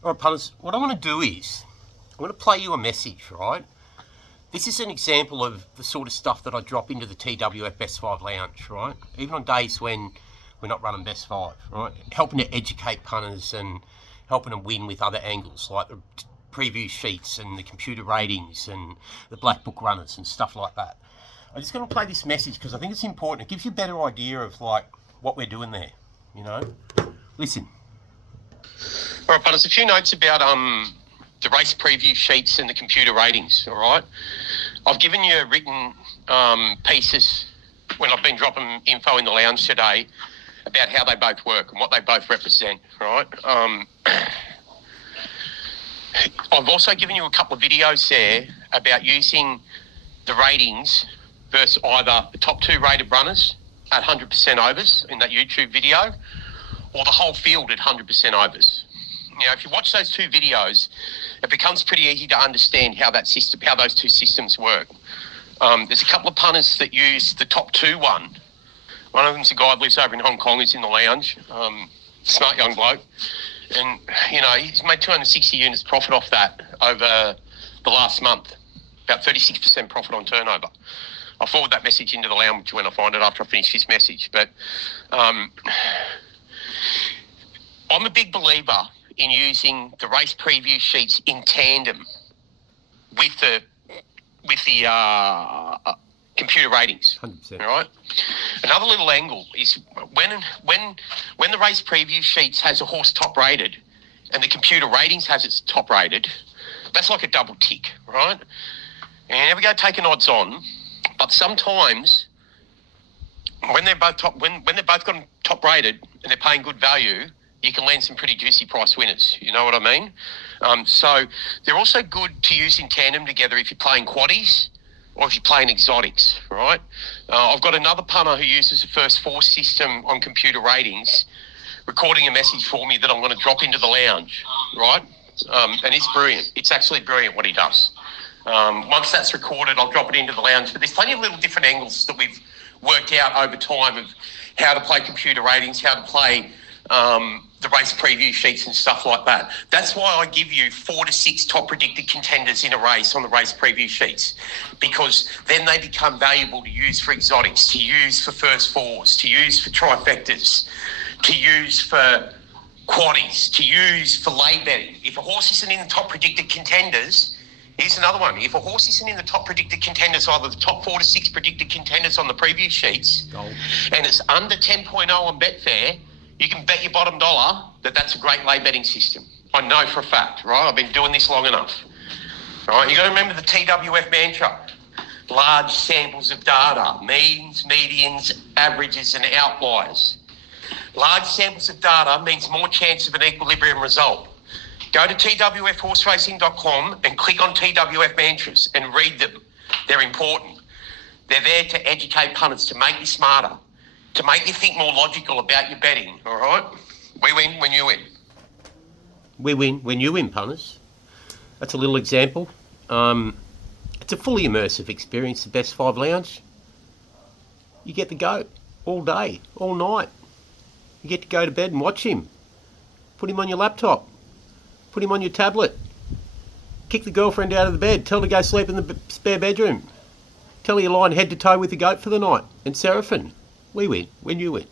All right, punters, what I want to do is, I'm going to play you a message, right? This is an example of the sort of stuff that I drop into the TWF Best 5 Lounge, right? Even on days when we're not running Best 5, right? Helping to educate punters and helping them win with other angles, like the preview sheets and the computer ratings and the black book runners and stuff like that. I'm just going to play this message because I think it's important. It gives you a better idea of, like, what we're doing there, you know? Listen. All right, punters, a few notes about the race preview sheets and the computer ratings, all right? I've given you written pieces when I've been dropping info in the lounge today about how they both work and what they both represent, right? I've also given you a couple of videos there about using the ratings versus either the top two rated runners at 100% overs in that YouTube video or the whole field at 100% overs. Now, if you watch those two videos, it becomes pretty easy to understand how that system, how those two systems work. There's a couple of punters that use the top two one. One of them's a guy that lives over in Hong Kong. He's in the lounge. Smart young bloke. And, you know, he's made 260 units profit off that over the last month. About 36% profit on turnover. I'll forward that message into the lounge when I find it after I finish this message. But I'm a big believer in using the race preview sheets in tandem with the computer ratings. 100%. All right. Another little angle is when the race preview sheets has a horse top rated and the computer ratings has its top rated, that's like a double tick, right? And you never go taking odds on, but sometimes when they're both when they're both got them top rated and they're paying good value, you can land some pretty juicy price winners. You know what I mean? So they're also good to use in tandem together if you're playing quaddies or if you're playing exotics, right? I've got another punter who uses the first four system on computer ratings, recording a message for me that I'm going to drop into the lounge, right? And it's brilliant. It's actually brilliant what he does. Once that's recorded, I'll drop it into the lounge. But there's plenty of little different angles that we've worked out over time of how to play computer ratings, how to play the race preview sheets and stuff like that. That's why I give you 4 to 6 top predicted contenders in a race on the race preview sheets, because then they become valuable to use for exotics, to use for first fours, to use for trifectas, to use for quaddies, to use for lay betting. If a horse isn't in the top predicted contenders, here's another one. If a horse isn't in the top predicted contenders, either the top 4 to 6 predicted contenders on the preview sheets, and it's under 10.0 on Betfair, you can bet your bottom dollar that that's a great lay betting system. I know for a fact, right? I've been doing this long enough. Right? You got to remember the TWF mantra. Large samples of data, means, medians, averages and outliers. Large samples of data means more chance of an equilibrium result. Go to twfhorseracing.com and click on TWF mantras and read them. They're important. They're there to educate punters, to make you smarter, to make you think more logical about your betting, all right? We win when you win. We win when you win, punters. That's a little example. It's a fully immersive experience, the Best 5 Lounge. You get to go all day, all night. You get to go to bed and watch him. Put him on your laptop. Put him on your tablet. Kick the girlfriend out of the bed. Tell her to go sleep in the spare bedroom. Tell her you're lying head to toe with the goat for the night. And Seraphim. We win when you win.